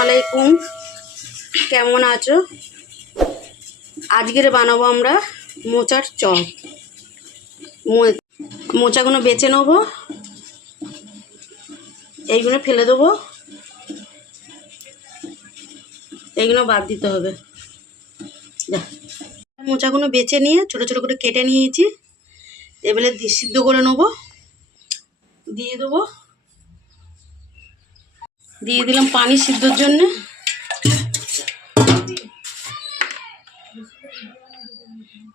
আলাইকুম কেমন আছো? আজকের বানাবো আমরা মোচার চপ। মোচাগুলো বেছে নেব। এইগুলো ফেলে দেবো। এইগুলো বাদ দিতে হবে। যা। মোচাগুলো বেছে নিয়ে ছোটো ছোটো করে কেটে নিয়েছি। এবারে সিদ্ধ করে নেব। দিয়ে দেবো। দিয়ে দিলাম পানি সিদ্ধর জন্য।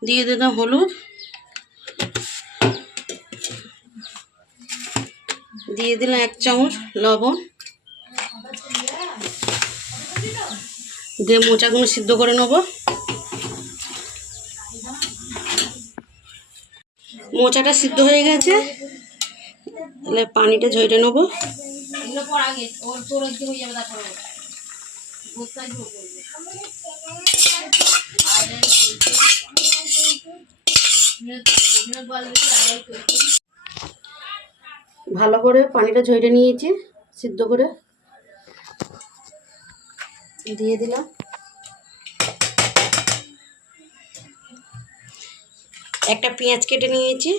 দিয়ে দিলাম হলুদ। দিয়ে দিলাম এক চামচ লবণ। দিয়ে মোচাগুলো সিদ্ধ করে নেব। মোচাটা সিদ্ধ হয়ে গেছে। তাহলে পানিটা ঝরে নেব। এগুলো পর আগে, ওর তোর হয়ে যাবে তারপরে গুলো করবে। ভালো করে পানিটা ঝরে নিয়েছি, সিদ্ধ করে। দিয়ে দিলাম। একটা পেঁয়াজ কেটে নিয়েছি।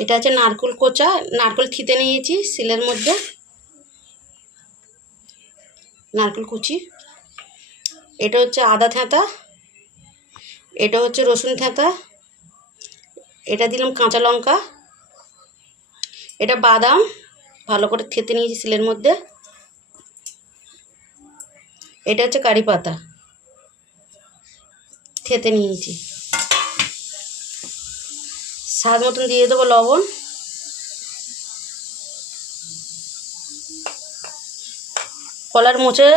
এটা হচ্ছে নারকেল কোচা, নারকেল থিতে নিয়েছি, শিলের মধ্যে। নারকেল কুচি। এটা হচ্ছে আদা থেঁতা। এটা হচ্ছে রসুন থেঁতা। এটা দিলাম কাঁচা লঙ্কা। এটা বাদাম। ভালো করে থেতে নিয়েছি শিলের মধ্যে। এটা হচ্ছে কারি পাতা। থেতে নিয়েছি। স্বাদ মতন দিয়ে দেবো লবণ। কলার মোচে,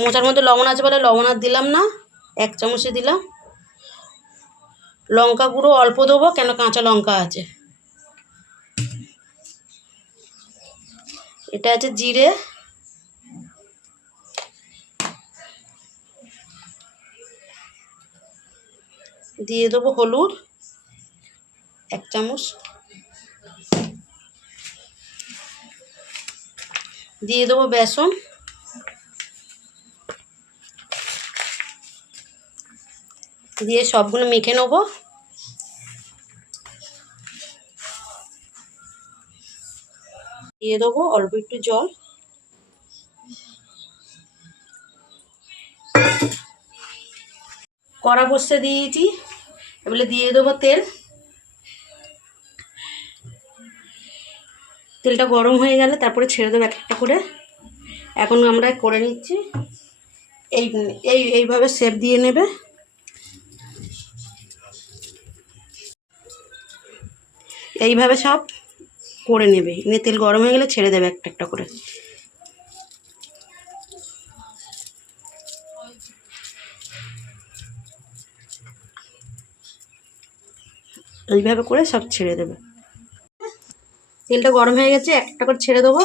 মোচার মধ্যে লবণ আছে বলে লবণ আর দিলাম না, এক চামচে দিলাম। লঙ্কা গুঁড়ো অল্প দেবো কেন কাঁচা লঙ্কা আছে। এটা আছে জিরে। দিয়ে দেবো হলুদ। এক চামচ। দিয়ে দেবো বেসন। দিয়ে সবগুলো মেখে নেব। দিয়ে দেবো অল্প একটু জল। কড়া বসতে দিয়েছি। এবারে দিয়ে দেবো তেল। তেলটা গরম হয়ে গেলে তারপরে ছেড়ে দেবো এক একটা করে। এখন আমরা করে নিচ্ছি। এই এই, এইভাবে শেপ দিয়ে নেবে। এইভাবে সব করে নেবে। নিয়ে তেল গরম হয়ে গেলে ছেড়ে দেবে একটা একটা করে। এইভাবে করে সব ছেড়ে দেবে। তেলটা গরম হয়ে গেছে একটা করে ছেড়ে দেবো।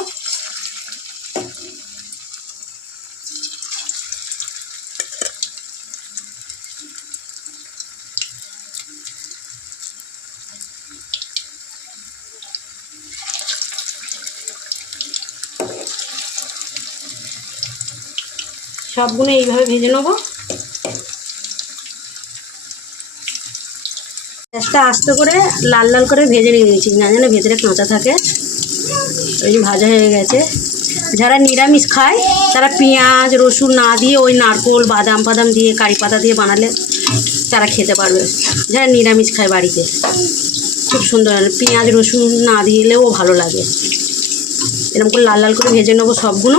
সবগুলো এইভাবে ভেজে নেব। গ্যাসটা আস্তে করে লাল লাল করে ভেজে নিয়ে নিয়েছি, না জানে ভেতরে কাঁচা থাকে। ওই ভাজা হয়ে গেছে। যারা নিরামিষ খায়, তারা পেঁয়াজ, রসুন না দিয়ে ওই নারকোল, বাদাম ফাদাম দিয়ে, কারি পাতা দিয়ে বানালে তারা খেতে পারবে। যারা নিরামিষ খায় বাড়িতে, খুব সুন্দর। পেঁয়াজ, রসুন না দিলেও ভালো লাগে। এরকম করে লাল লাল করে ভেজে নেব সবগুলো।